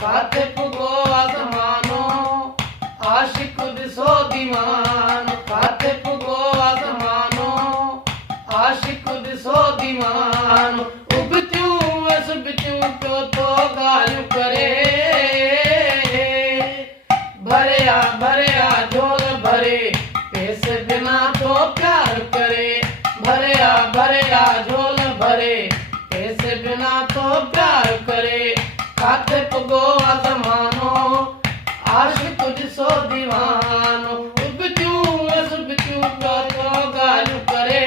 काथे पुगो आसमानो आशिक दिसो दीवानो काथे पुगो आसमानो आशिक दिसो दीवानो उगत्यूं सुगत्यूं पियो तो ॻाल्हियूं करे भरिया झोल भरे पैसे बिना तो प्यार करे भरिया झोल भरे पैसे बिना तो प्यार करे काथे पुगो आसमानो आशिक दिसो दीवानो उगत्यूं सुगत्यूं पियो तो ॻाल्हियूं करे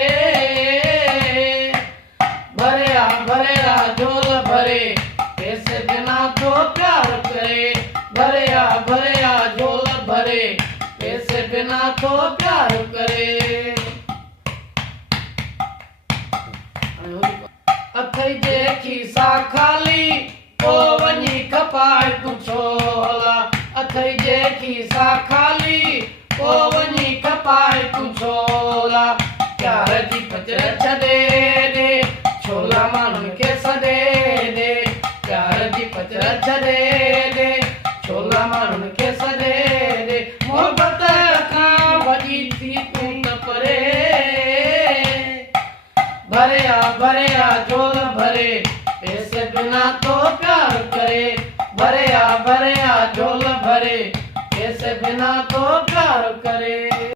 भरिया झोल भरे पैसे बिना तो प्यार करे भरिया झोल भरे पैसे बिना तो प्यार करे अथई जे खीसा खाली ओ वञी खपाए तूं छोला अथई जे खीसा खाली ओ वञी खपाए तूं छोला प्यार जी पचर छॾे ॾे छोला माण्हुनि खे सॾे ॾे प्यार जी पचर छॾे ॾे छोला माण्हुनि खे सॾे ॾे मोहबत खां वॾी थी तूं न परे भरिया झोल भरे पैसे बिना तो प्यार करे भरिया झोल भरे पैसे बिना तो प्यार करे।